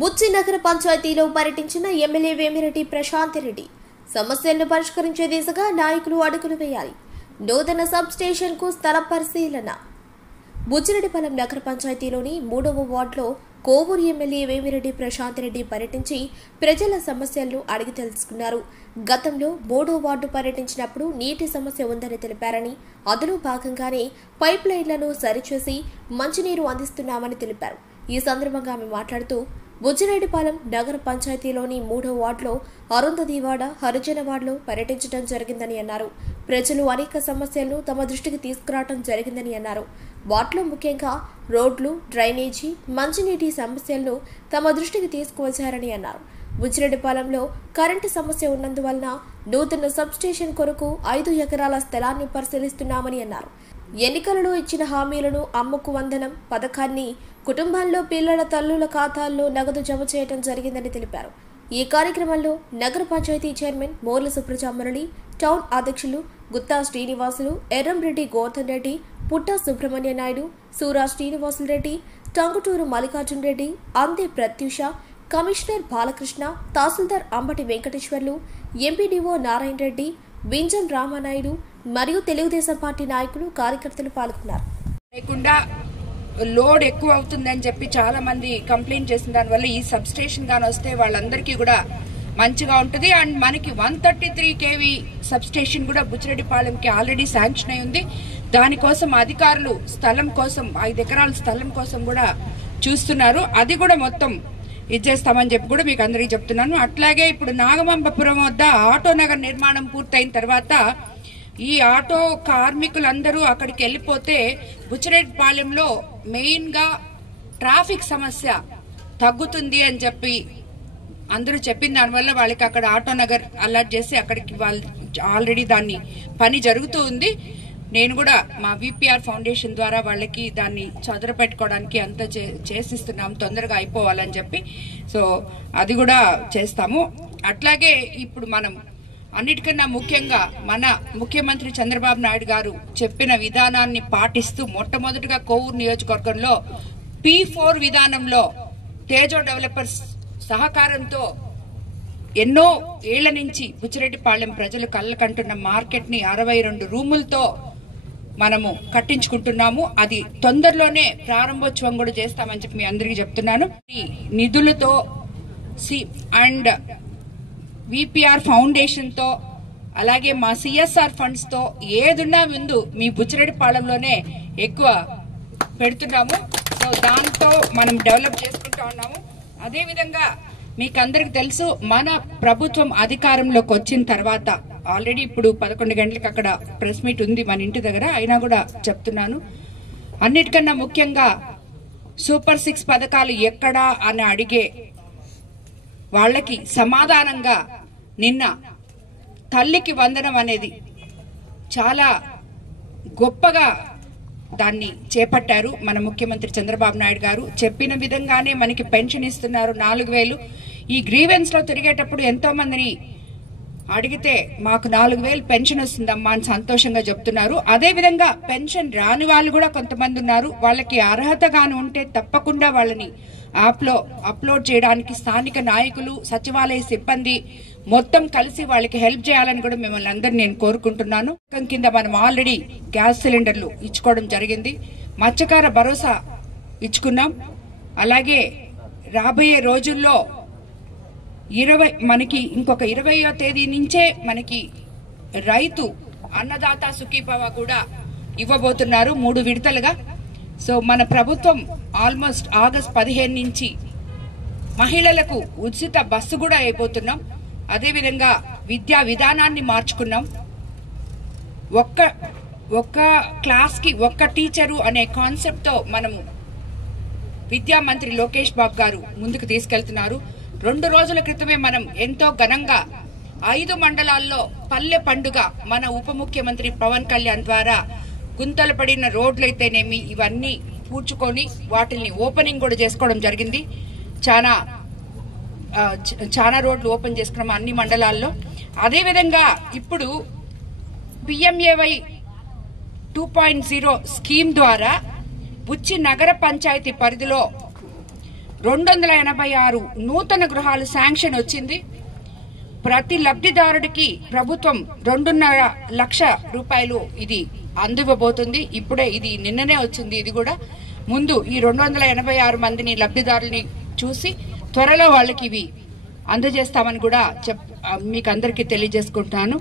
బుచ్చి నగర పంచాయతీలో పర్యటించిన ఎమ్మెల్యే వేమిరెడ్డి ప్రశాంత్ రెడ్డి సమస్యలను పరిష్కరించే దిశగా నాయకులు అడుగులు వేయాలి. నూతన సబ్ స్టేషన్ కు స్థల పరిశీలన. బుచ్చిరెడ్డిపాలెం నగర పంచాయతీలోని 3వ వార్డులో కోవూరు ఎమ్మెల్యే వేమిరెడ్డి ప్రశాంత్ రెడ్డి పర్యటించి ప్రజల సమస్యలను అడిగి తెలుసుకున్నారు. గతంలో 3వ వార్డు పర్యటించినప్పుడు నీటి సమస్య ఉందని తెలిపారని, అందులో భాగంగానే పైప్ లైన్లను సరిచేసి మంచినీరు అందిస్తున్నామని తెలిపారు. ఈ సందర్భంగా ఆమె మాట్లాడుతూ బుచ్చిరెడ్డిపాలెం నగర పంచాయతీలోని 3వ వార్డులో అరుంధతివాడ, హరిజనవాడలో పర్యటించడం జరిగిందని అన్నారు. ప్రజలు అనేక సమస్యలను తమ దృష్టికి తీసుకురావడం జరిగిందని అన్నారు. వార్డులో ముఖ్యంగా రోడ్లు, డ్రైనేజీ, మంచినీటి సమస్యలను తమ దృష్టికి తీసుకువచ్చారని అన్నారు. బుచ్చిరెడ్డిపాలెంలో కరెంటు సమస్య ఉన్నందువలన నూతన సబ్ స్టేషన్ కొరకు 5 ఎకరాల స్థలాన్ని పరిశీలిస్తున్నామని అన్నారు. ఎన్నికలలో ఇచ్చిన హామీలను అమ్మకు వందనం పథకాన్ని కుటుంబాల్లో పిల్లల తల్లుల ఖాతాల్లో నగదు జమ చేయడం జరిగిందని తెలిపారు. ఈ కార్యక్రమంలో నగర పంచాయతీ చైర్మన్ మోర్ల సుప్రజ మురళి, టౌన్ అధ్యక్షులు గుత్తా శ్రీనివాసులు, ఎర్రంరెడ్డి గోవర్ధన్ రెడ్డి, పుట్ట సుబ్రహ్మణ్య నాయుడు, సూరా శ్రీనివాసులు రెడ్డి, టంగుటూరు మల్లికార్జున రెడ్డి, అందే ప్రత్యూష, కమిషనర్ బాలకృష్ణ, తహసీల్దార్ అంబటి వెంకటేశ్వర్లు, ఎంపీడీఓ నారాయణ రెడ్డి, వింజన్ రామానాయుడు మరియు తెలుగుదేశం పార్టీ నాయకులు, కార్యకర్తలు పాల్గొన్నారు. లోడ్ ఎక్కువ అవుతుందని చెప్పి చాలా మంది కంప్లైంట్ చేసిన దానివల్ల ఈ సబ్ స్టేషన్ గాని వస్తే వాళ్ళందరికీ కూడా మంచిగా ఉంటుంది. అండ్ మనకి 133 kV సబ్ స్టేషన్ కూడా బుచ్చిరెడ్డిపాలెంకి ఆల్రెడీ శాంక్షన్ అయి ఉంది. దానికోసం అధికారులు స్థలం కోసం 5 ఎకరాల స్థలం కోసం కూడా చూస్తున్నారు. అది కూడా మొత్తం ఇచ్చేస్తామని చెప్పి కూడా మీకు అందరికీ చెప్తున్నాను. అట్లాగే ఇప్పుడు నాగమాంబపురం వద్ద ఆటో నగర్ నిర్మాణం పూర్తయిన తర్వాత ఈ ఆటో కార్మికులందరూ అక్కడికి వెళ్లిపోతే బుచ్చిరెడ్డిపాలెంలో మెయిన్ గా ట్రాఫిక్ సమస్య తగ్గుతుంది అని చెప్పి అందరూ చెప్పిన దానివల్ల వాళ్ళకి అక్కడ ఆటో నగర్ అలర్ట్ చేసి అక్కడికి వాళ్ళు ఆల్రెడీ దాన్ని పని జరుగుతూ ఉంది. నేను కూడా మా విపిఆర్ ఫౌండేషన్ ద్వారా వాళ్ళకి దాన్ని చదరపెట్టుకోవడానికి అంతా చేసిస్తున్నాం, తొందరగా అయిపోవాలని చెప్పి. సో అది కూడా చేస్తాము. అట్లాగే ఇప్పుడు మనం అన్నిటికన్నా ముఖ్యంగా మన ముఖ్యమంత్రి చంద్రబాబు నాయుడు గారు చెప్పిన విధానాన్ని పాటిస్తూ మొట్టమొదటిగా కోవూరు నియోజకవర్గంలో P4 విధానంలో తేజో డెవలపర్స్ సహకారంతో ఎన్నో ఏళ్ల నుంచి బుచ్చిరెడ్డిపాలెం ప్రజలు కళ్ళకంటున్న మార్కెట్ ని 62 రూములతో మనము కట్టించుకుంటున్నాము. అది తొందరలోనే ప్రారంభోత్సవం కూడా చేస్తామని చెప్పి మీ అందరికీ చెప్తున్నాను. ఈ నిధులతో అండ్ విపిఆర్ ఫౌండేషన్ తో అలాగే మా సిఎస్ఆర్ ఫండ్స్ తో ఏదున్నా ముందు మీ బుచ్చిరెడ్డిపాలెంలోనే ఎక్కువ పెడుతున్నాము. సో దాంతో మనం డెవలప్ చేసుకుంటా ఉన్నాము. అదేవిధంగా మీకు అందరికి తెలుసు, మన ప్రభుత్వం అధికారంలోకి వచ్చిన తర్వాత ఆల్రెడీ ఇప్పుడు 11 గంటలకు అక్కడ ప్రెస్ మీట్ ఉంది మన ఇంటి దగ్గర, అయినా కూడా చెప్తున్నాను. అన్నిటికన్నా ముఖ్యంగా సూపర్ 6 పథకాలు ఎక్కడా అని అడిగే వాళ్ళకి సమాధానంగా నిన్న తల్లికి వందనం అనేది చాలా గొప్పగా దాన్ని చేపట్టారు మన ముఖ్యమంత్రి చంద్రబాబు నాయుడు గారు. చెప్పిన విధంగానే మనకి పెన్షన్ ఇస్తున్నారు 4000. ఈ గ్రీవెన్స్ లో తిరిగేటప్పుడు ఎంతో మందిని అడిగితే మాకు 4000 పెన్షన్ వస్తుందమ్మా అని సంతోషంగా చెప్తున్నారు. అదే విధంగా పెన్షన్ రాని వాళ్ళు కూడా కొంతమంది ఉన్నారు. వాళ్ళకి అర్హత గాని ఉంటే తప్పకుండా వాళ్ళని యాప్ లో అప్లోడ్ చేయడానికి స్థానిక నాయకులు, సచివాలయ సిబ్బంది మొత్తం కలిసి వాళ్ళకి హెల్ప్ చేయాలని కూడా మిమ్మల్ని అందరినీ నేను కోరుకుంటున్నాను. కింద మనం ఆల్రెడీ గ్యాస్ సిలిండర్లు ఇచ్చుకోవడం జరిగింది. మత్స్యకార భరోసా ఇచ్చుకున్నాం. అలాగే రాబోయే రోజుల్లో మనకి ఇంకొక 20వ తేదీ నుంచే మనకి రైతు అన్నదాత సుఖీభవ కూడా ఇవ్వబోతున్నారు 3 విడతలుగా. సో మన ప్రభుత్వం ఆల్మోస్ట్ ఆగస్ట్ 15 నుంచి మహిళలకు ఉచిత బస్సు కూడా అయిపోతున్నాం. అదేవిధంగా విద్యా విధానాన్ని మార్చుకున్నాం. ఒక్క క్లాస్ కి ఒక్క టీచరు అనే కాన్సెప్ట్ తో మనము విద్యా మంత్రి లోకేష్ బాబు గారు ముందుకు తీసుకెళ్తున్నారు. 2 రోజుల క్రితమే మనం ఎంతో ఘనంగా 5 మండలాల్లో పల్లె పండుగ మన ఉప ముఖ్యమంత్రి పవన్ కళ్యాణ్ ద్వారా గుంతలు పడిన రోడ్లైతేనేమి ఇవన్నీ పూడ్చుకొని వాటిని ఓపెనింగ్ కూడా చేసుకోవడం జరిగింది. చాలా రోడ్లు ఓపెన్ చేసుకున్నాం అన్ని మండలాల్లో. అదేవిధంగా ఇప్పుడు PMAY 2.0 స్కీమ్ ద్వారా బుచ్చి నగర పంచాయతీ పరిధిలో 286 నూతన గృహాలు శాంక్షన్ వచ్చింది. ప్రతి లబ్ధిదారుడికి ప్రభుత్వం 2.5 లక్ష రూపాయలు ఇది అందివ్వబోతుంది. ఇప్పుడే ఇది నిన్ననే వచ్చింది. ఇది కూడా ముందు ఈ 286 మందిని లబ్ధిదారుల్ని చూసి త్వరలో వాళ్ళకి ఇవి అందజేస్తామని కూడా మీకు అందరికీ తెలియజేసుకుంటాను.